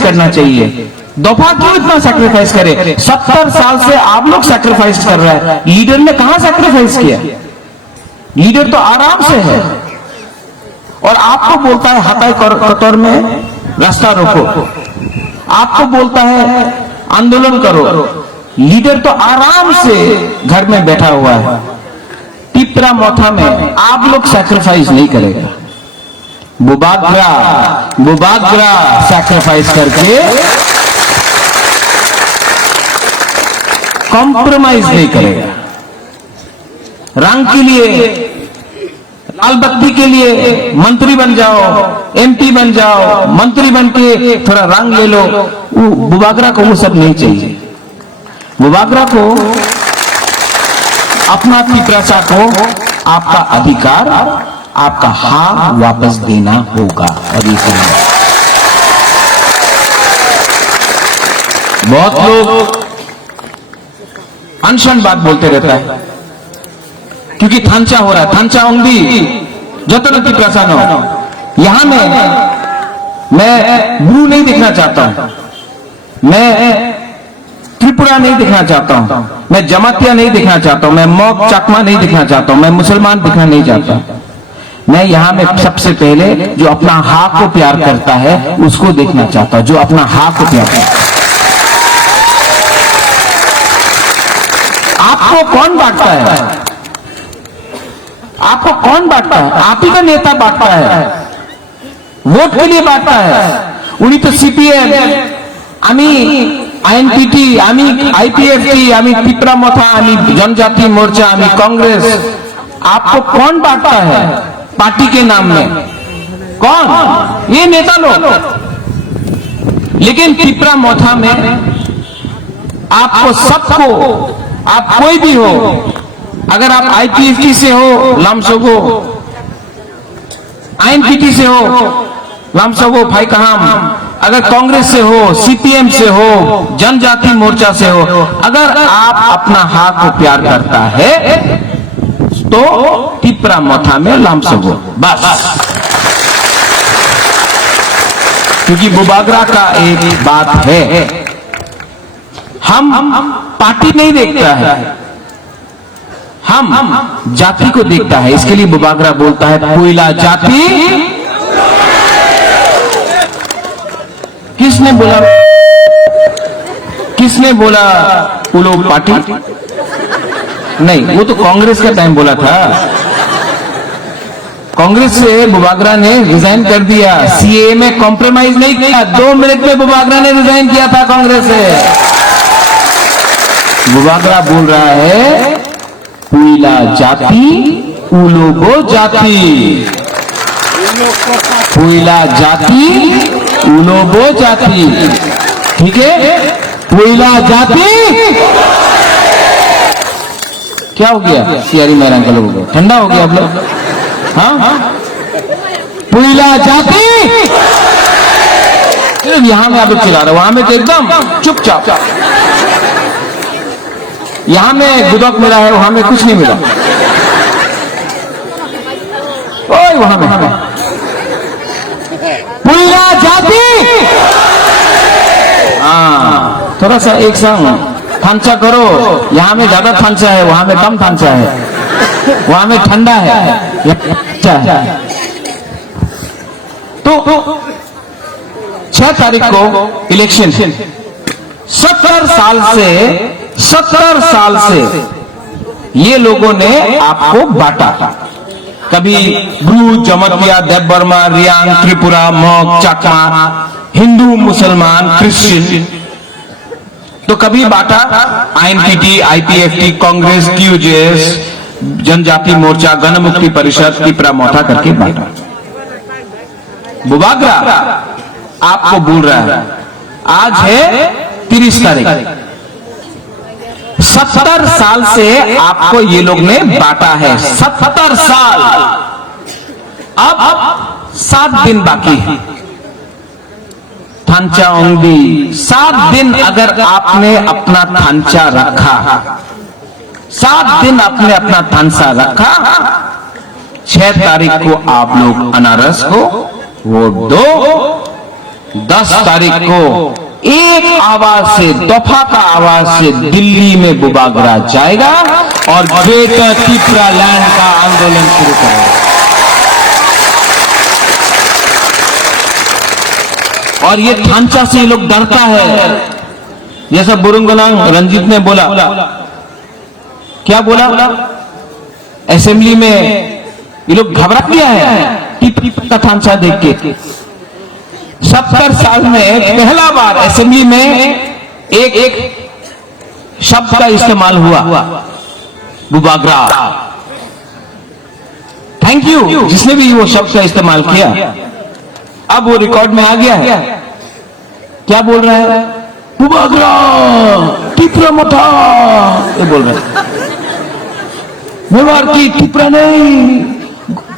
करना चाहिए। दफा क्यों इतना सैक्रिफाइस करे? 70 साल से आप लोग सैक्रिफाइस कर रहे हैं, लीडर ने कहां सैक्रिफाइस किया? लीडर तो आराम से है और आपको बोलता है हटाई कतौर में रास्ता रोको, आपको बोलता है आंदोलन करो। लीडर तो आराम से घर में बैठा हुआ है। तिपरा मोथा में आप लोग सैक्रिफाइस नहीं करेगा। बुबाग्रा सैक्रिफाइस करके कॉम्प्रोमाइज नहीं करेगा। रंग के लिए, लाल बत्ती के लिए मंत्री बन जाओ, एमपी बन जाओ, मंत्री बन के थोड़ा रंग ले लो, बुबाग्रा को वो सब नहीं चाहिए। बुबाग्रा को अपना पिपरासा को आपका अधिकार, आपका हाँ वापस देना होगा। अभी बहुत लोग अनशन बात बोलते रहता है क्योंकि थांचा हो रहा है, थांचा ओंगी जतन पिपरासा नो। यहां मैं गुरु नहीं दिखना चाहता हूं, मैं त्रिपुरा नहीं दिखना चाहता हूं, मैं जमातिया नहीं दिखना चाहता हूं, मैं मौक चकमा नहीं दिखना चाहता हूं, मैं मुसलमान दिखना नहीं चाहता। मैं यहां में सबसे पहले जो अपना हाँ को प्यार करता है उसको देखना चाहता हूं, जो अपना हाँ को प्यार करता है। आपको कौन बांटता है? आपको कौन बांटता है? आप ही का नेता बांटता है, वोट के लिए बांटता है। उन्हीं तो सीपीएम, आईएनपीटी, आईपीएफटी, तिपरा मोथा, जनजाति मोर्चा, कांग्रेस। आपको कौन बांटता है पार्टी के नाम में? कौन? ये नेता लोग। लेकिन तिपरा मोथा में आपको सबको, आप कोई भी हो, अगर आप आईपीएफटी से हो लामसोगो, आईएनपीटी से हो लामसोगो फाइकहाम, अगर कांग्रेस से हो, सीपीएम से हो, जनजाति मोर्चा से हो, अगर आप अपना हाँ को प्यार करता है तो तिपरा मोथा में लामसोगो बस। क्योंकि बुबाग्रा का एक बात है, हम पार्टी नहीं देखता है, हम जाति को देखता है। इसके लिए बुबाग्रा बोलता है कोयला जाति। किसने बोला? किसने बोला वो लोग पार्टी? नहीं, वो तो कांग्रेस का टाइम बोला था। कांग्रेस से बुबाग्रा ने रिजाइन कर दिया, सीए में कॉम्प्रोमाइज नहीं किया। 2 मिनट में बुबाग्रा ने रिजाइन किया था कांग्रेस से। बुबाग्रा बोल रहा है कोयला जाति उलोगो जाति, कोयला जाति उलोगो जाति। ठीक है, कोयला जाति। क्या हो गया सियारी मैरान का लोगों को? ठंडा हो गया आप लोग? हाँ, कोयला जाति। यहां में आप लोग चिल्ला रहे, वहां में तो एकदम चुपचाप। यहां में गुदक मिला है, वहां में कुछ नहीं मिला। ओए वहां में कोयला जाति। हाँ, थोड़ा सा एक संग थांचा करो। यहां में ज्यादा थांचा है, वहां में कम थांचा है, वहां में ठंडा है, तो 6 तारीख को इलेक्शन। 70 साल से ये लोगों ने आपको बांटा। कभी ब्रू, जमतिया, देवबर्मा, रियांग, त्रिपुरा, मौक, चकमा, हिंदू, मुसलमान, क्रिश्चियन। तो कभी बांटा आईएनपीटी, आईपीएफटी, कांग्रेस, क्यूजेएस, जनजाति मोर्चा, गणमुक्ति परिषद, तिपरा मोथा करके बांटा। बुबाग्रा आपको बोल रहा है, आज है 30 तारीख, 70 साल से आपको ये लोग ने बांटा है। 70 साल। अब 7 दिन बाकी है। थांचा ओंगडी 7 दिन अगर आपने अपना थांचा रखा, 7 दिन आपने अपना थांचा रखा, 6 तारीख को आप लोग अनारस को वोट दो। 10 तारीख को एक आवाज से, दफा का आवाज से दिल्ली में बुबागरा जाएगा और ग्रेटर त्रिपुरा लैंड का आंदोलन शुरू करेगा। और ये ढांचा से ये लोग डरता है, जैसा बुरुंगलांग रंजीत ने बोला। क्या बोला? असेंबली में ये लोग घबरा गया है टिप का ढांचा देख के। 70 साल में पहला बार असेंबली में एक शब्द का इस्तेमाल हुआ, बुबागरा। थैंक यू जिसने भी वो शब्द का इस्तेमाल किया। अब वो रिकॉर्ड में आ गया है। क्या बोल रहा है? बुबागरा टिपरा मथा, ये बोल रहा है। मेवाड़ की टिपरा नहीं,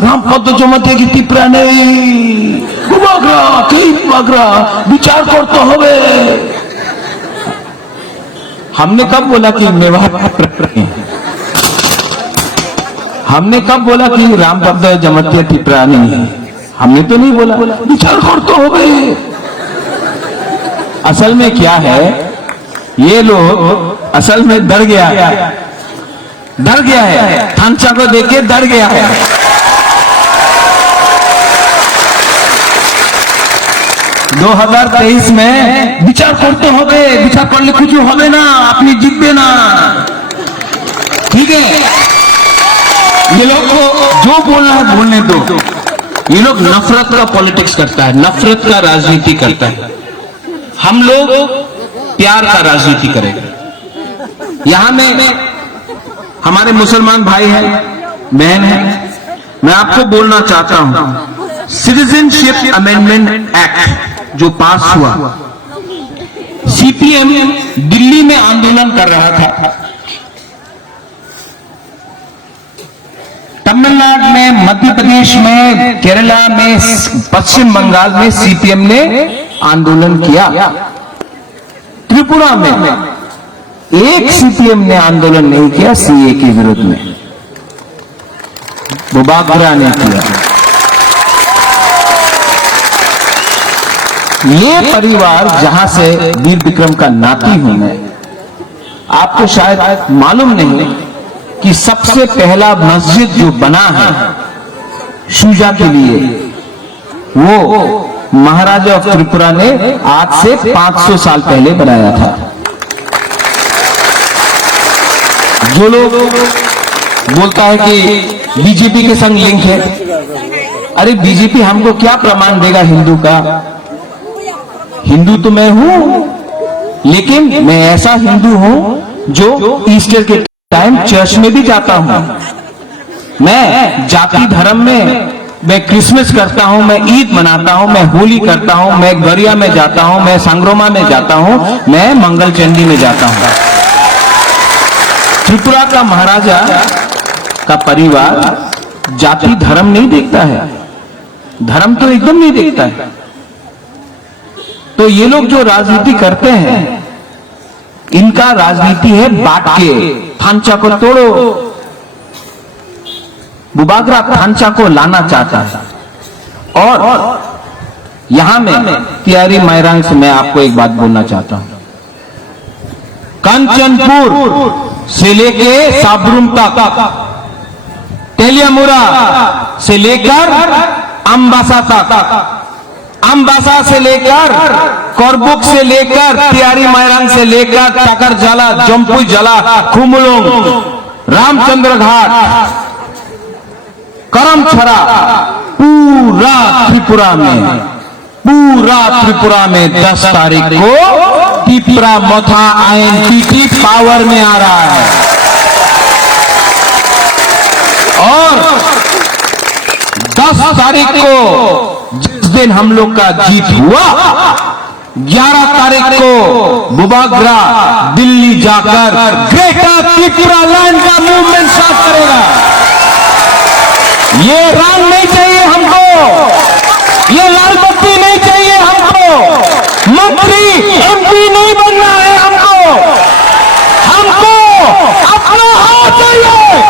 रामपद जमाते की टिपरा नहीं, बुबागरा कई बुबागरा विचार करते होवे। हमने कब बोला कि मेवाड़? हमने कब बोला कि रामपद जमाते टिपरा नहीं है? हमने तो नहीं बोला, विचार करते होवे। असल में क्या है, ये लोग असल में डर गया है, ढांचा को देख के डर गया है। दो 2023 में विचार करते होगे, विचार करले कुछ होवे ना, अपनी जितबे ना, ठीक है। ये लोग को जो बोलना है बोलने दो। ये लोग नफरत का पॉलिटिक्स करता है, नफरत का राजनीति करता है। हम लोग प्यार का राजनीति करेंगे। यहां में हमारे मुसलमान भाई हैं, बहन हैं। मैं आपको बोलना चाहता हूं, सिटीजनशिप अमेंडमेंट एक्ट जो पास हुआ, सीपीएम दिल्ली में आंदोलन कर रहा था, तमिलनाडु में, मध्य प्रदेश में, केरला में, पश्चिम बंगाल में सीपीएम ने आंदोलन किया। त्रिपुरा में एक सीपीएम ने आंदोलन नहीं किया सीए के विरुद्ध में, बुबागरा ने किया। ये परिवार जहां से वीर विक्रम का नाती हूं मैं, आपको शायद मालूम नहीं कि सबसे पहला मस्जिद जो बना है शुजा के लिए, वो महाराजा ऑफ त्रिपुरा ने आज से 500 साल पहले बनाया था। जो लोग बोलता है कि बीजेपी के संग लिंक है, अरे बीजेपी हमको क्या प्रमाण देगा हिंदू का? हिंदू तो मैं हूं, लेकिन मैं ऐसा हिंदू हूं जो ईस्टर के टाइम चर्च में भी जाता हूं। मैं जाति धर्म में, मैं क्रिसमस करता हूं, मैं ईद मनाता हूं, मैं होली करता हूं, मैं गरिया में जाता हूं, मैं संग्रोमा में जाता हूं, मैं मंगल चंडी में जाता हूं। त्रिपुरा का महाराजा का परिवार जाति धर्म नहीं देखता है, धर्म तो एकदम नहीं देखता है। तो ये लोग जो राजनीति करते हैं, इनका राजनीति है बांट के, ढांचा को तोड़ो। बुबागरा ढांचा को लाना चाहता है। और यहां में तियारी मायरांग से मैं आपको एक बात बोलना चाहता हूं। कंचनपुर से लेके साबरूम तक, तेलियामुरा से लेकर अम्बासा तक, अम्बासा से लेकर करबुक से लेकर तियारी मायरांग से लेकर टाकर जला, जम्पुई जला, खुमुलोंग, रामचंद्र घाट, करमछरा, पूरा त्रिपुरा में 10 तारीख को टिपरा मथा आईएनटीटी पावर में आ रहा है। और 10 तारीख को जिस दिन हम लोग का जीत हुआ, 11 तारीख को बुबागरा दिल्ली जाकर ग्रेटर त्रिपुरा लैंड का मूवमेंट स्टार्ट करेगा। ये रंग नहीं चाहिए हमको, ये लाल बत्ती नहीं चाहिए हमको, मंत्री एमपी नहीं बनना है हमको, हमको अपना हाथ चाहिए।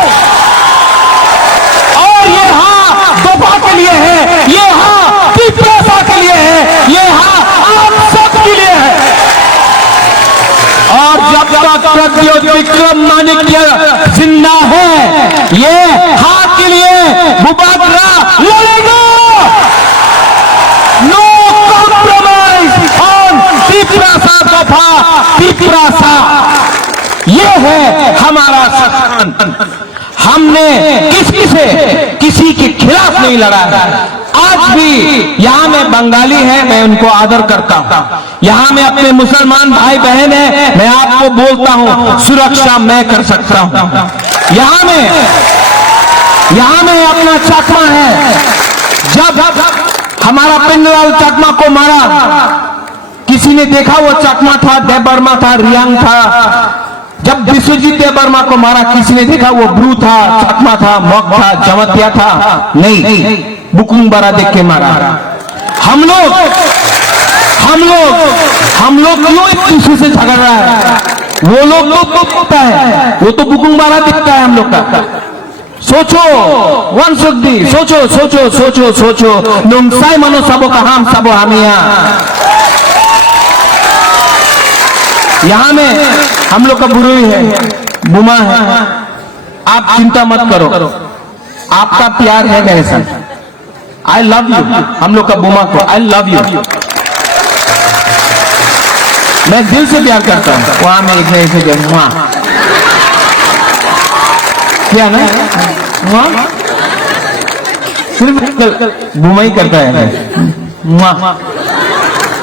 और ये हाथ दफा के लिए है, ये हाथ त्रिपुरा के लिए है, ये हाथ सत्य विक्रम माणिक्य जिंदा है। ये हाथ के लिए बुबागरा लड़ेगा। नो कॉम्प्रोमाइज ऑन तिपरासा दफा तिपरासा। ये है हमारा सिद्धांत। हमने किसी के खिलाफ नहीं लड़ा है। आज भी यहां में बंगाली है, मैं उनको आदर करता हूं। यहां में अपने मुसलमान भाई बहन है, मैं आपको बोलता हूं सुरक्षा मैं कर सकता हूं। यहां में अपना चकमा है। जब हमारा पिंडलाल चकमा को मारा, किसी ने देखा वो चकमा था, देबर्मा था, रियांग था। जब विश्वजीत देबर्मा को मारा, किसी ने देखा वो ब्रू था, चकमा था, मग था, जमतिया था? नहीं, बुकुंग बारा देख के मारा। हम लोग क्यों एक दूसरे से झगड़ रहा है? वो लोग तो दिखता है, वो तो बुकुंग बारा दिखता है हम लोग का। सोचो वन सुद्दी, सोचो नुमसाई मनो सबो का हम सबो हमिया। यहां में हम लोग का बुरुई है, बुमा है। आप चिंता मत करो, आपका प्यार है मेरे साथ। I love you. हम लोग का बुमा को आई लव यू, मैं दिल से प्यार करता हूं। वहां में एक नए से क्या ना वहां सिर्फ बुमा ही करता है।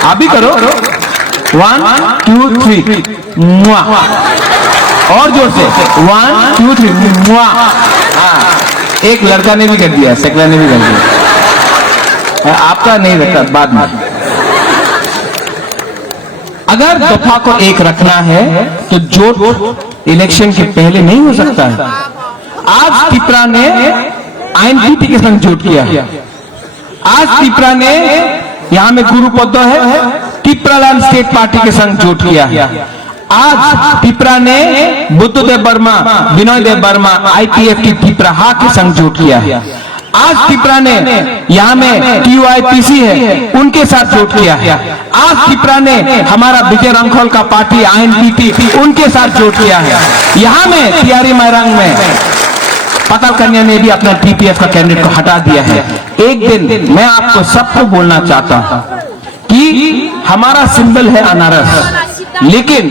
आप भी करो। 1 2 3 मुआ। और जोर से 1 2 3 मुआ। एक लड़का ने भी कर दिया, सेकला ने भी कर दिया। आपका नहीं रखा बाद में। अगर दफा को एक रखना है तो जोट इलेक्शन के पहले नहीं हो सकता है। आज तिपरा ने आईएनपीपी के संग जोट किया। आज तिपरा ने यहां में गुरु पद्दो है, तिपरालैंड स्टेट पार्टी के संग जोट किया। आज तिपरा ने बुद्धदेव वर्मा, विनय देव वर्मा, आईपीएफ की तिपराहा के संग जोट किया। आज तिपरा ने यहां में टीयूआईपीसी है, उनके साथ जोट किया। आज तिपरा ने हमारा विजय रंखोल का पार्टी आईएनपीपी, उनके साथ जोट किया है। यहां में तियारी मैरांग में पताल कन्या ने भी अपना टीपीएफ का कैंडिडेट को हटा दिया है। एक दिन मैं आपको सबको बोलना चाहता हूं कि हमारा सिंबल है अनारस, लेकिन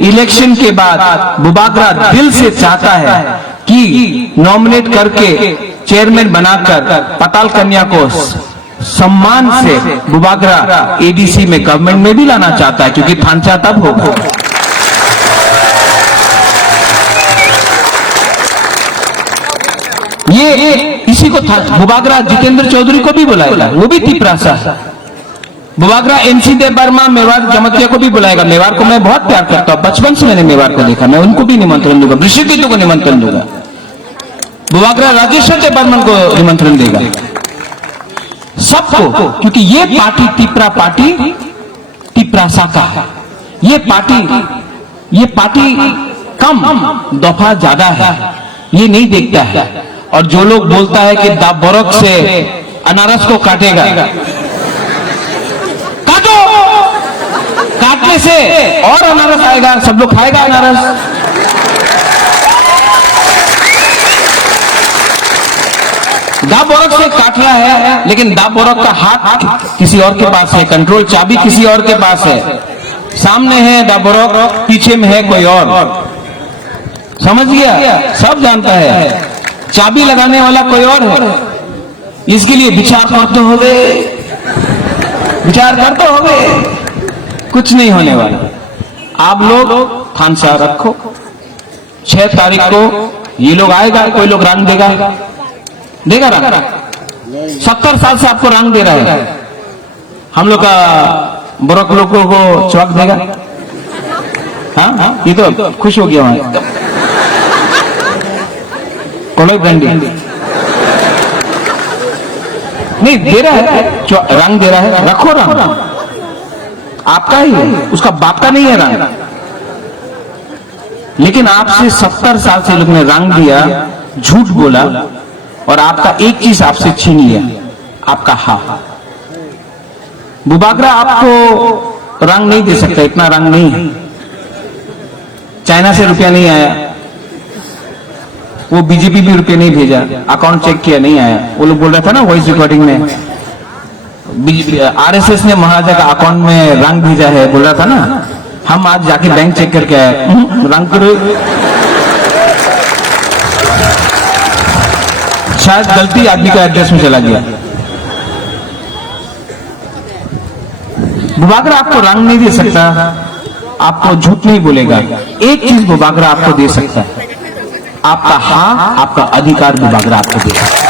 इलेक्शन के बाद बुबागरा दिल से चाहता है कि नॉमिनेट करके चेयरमैन बनाकर पताल कन्या को सम्मान से बुबागरा एडीसी में गवर्नमेंट में भी लाना चाहता है, क्योंकि थानचा तब होगा। ये इसी को था बुबागरा जितेंद्र चौधरी को भी बुलाएगा, वो भी तिपरासा। बुबागरा एमसी देव वर्मा मेवाड़ जमतिया को भी बुलाएगा। मेवाड़ को मैं बहुत प्यार करता हूँ, बचपन से मैंने मेवाड़ को देखा, मैं उनको भी निमंत्रण दूंगा, ऋषिकेतु को निमंत्रण दूंगा। बुबागरा राजेश्वर देव बर्मन को निमंत्रण देगा, सबको, क्योंकि ये पार्टी तिपरा पार्टी तिपरासा का है। ये पार्टी कम दफा ज्यादा है, ये नहीं देखता है। और जो लोग बोलता है कि दाबोरक से अनारस को काटेगा, काटो, काटने से और अनारस आएगा, सब लोग खाएगा अनारस। दाबोरक से काट रहा है, लेकिन दाबोरक का हाथ किसी और के पास है, कंट्रोल चाबी किसी और के पास है। सामने है दाबोरक, पीछे में है कोई और। समझ गया? सब जानता है चाबी लगाने वाला कोई और है। इसके लिए विचार करते होगे, कुछ नहीं होने वाला। आप लोग थानसा रखो, 6 तारीख को ये लोग आएगा, कोई लोग रंग देगा रंग। 70 साल से आपको रंग दे रहा है, हम लोग का बुरक लोगों को चौक देगा। हाँ, ये तो खुश हो गया वहां। कोलोई ब्रांडी नहीं दे रहा है, रंग दे रहा है, रखो रंग, आपका ही है, उसका बाप का नहीं है रंग। लेकिन आपसे 70 साल से लोग ने रंग दिया, झूठ बोला, और आपका एक चीज आपसे छीन लिया, आपका हा। बुबागरा आपको रंग नहीं दे सकता, इतना रंग नहीं है। चाइना से रुपया नहीं आया, वो बीजेपी भी रुपया नहीं भेजा, अकाउंट चेक किया नहीं आया। वो लोग बोल रहा था ना वॉइस रिकॉर्डिंग में, आरएसएस ने महाराजा का अकाउंट में रंग भेजा है, बोल रहा था ना। हम आज जाके बैंक चेक करके आए, रंग करो, शायद गलती आदमी का एड्रेस में चला गया। बुबागरा आपको रंग नहीं दे सकता, आपको झूठ नहीं बोलेगा। एक चीज बुबागरा आपको दे सकता है, आपका हाँ, आपका अधिकार बुबागरा आपको दे सकता है।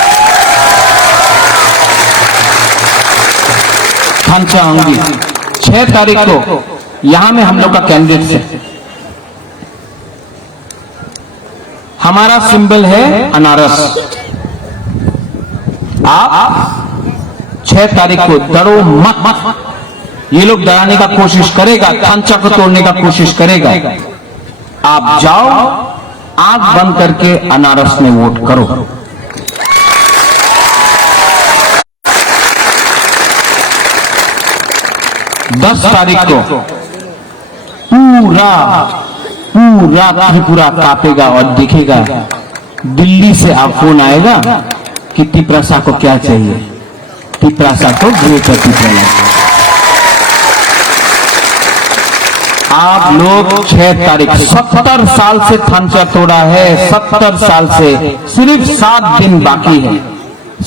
थांचा अंगी 6 तारीख को यहां में हम लोग का कैंडिडेट है, हमारा सिंबल है अनारस। आप 6 तारीख को डरो मत, ये लोग डराने का कोशिश करेगा, थांचा को तोड़ने का कोशिश करेगा। आप जाओ, आंख बंद करके अनारस में वोट करो। दस तारीख को पूरा त्रिपुरा कांपेगा और दिखेगा, दिल्ली से आप फोन आएगा कि तिपरासा को क्या चाहिए, तिपरासा को ग्रेटर तिपरा। आप लोग 6 तारीख 70 साल से थांचा तोड़ा है, 70 साल से सिर्फ 7 दिन बाकी है,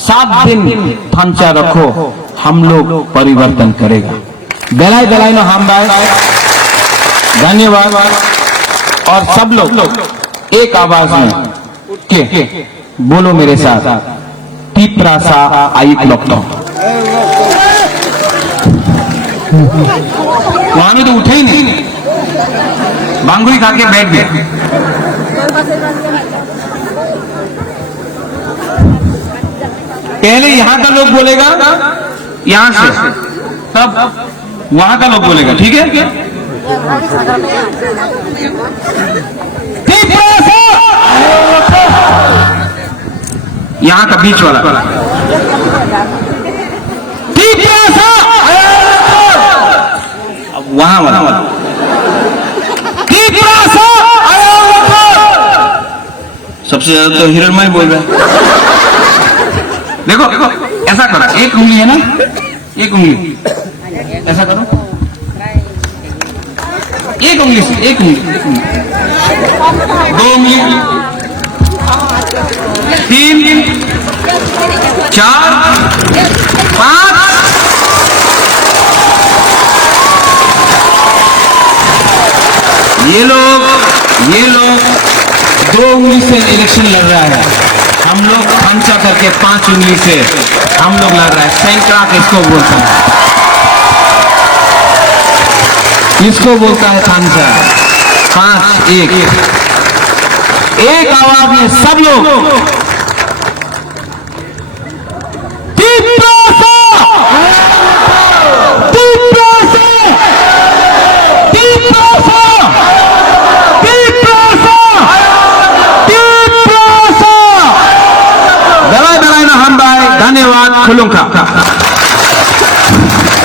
7 दिन थांचा रखो, हम लोग परिवर्तन करेगा। बेलाई बेलाई नो हम भाई, धन्यवाद। और सब लोग एक आवाज में के बोलो मेरे साथ, तिपरासा आयुक्त लगता। वहां में तो उठे ही नहीं, बांगुरी खा के बैठ गए। पहले यहां का लोग बोलेगा, यहां से, तब वहां का लोग बोलेगा, ठीक है? यहां का बीच वाला वहां वाला सबसे ज्यादा तो हिरणमय बोल रहा है। देखो ऐसा करो, एक उंगली है ना, एक उंगली ऐसा करो, एक उंगली से, एक उंगली, 2 उंगली, 3, 4, 5। ये लोग 2 उंगली से इलेक्शन लड़ रहा है, हम लोग पंचा करके 5 उंगली से हम लोग लड़ रहा है। सैंक्राक इसको बोलता है, इसको बोलता है थांचा। 5 एक आवाज में सब लोग धन्यवाद। खुलूंगा।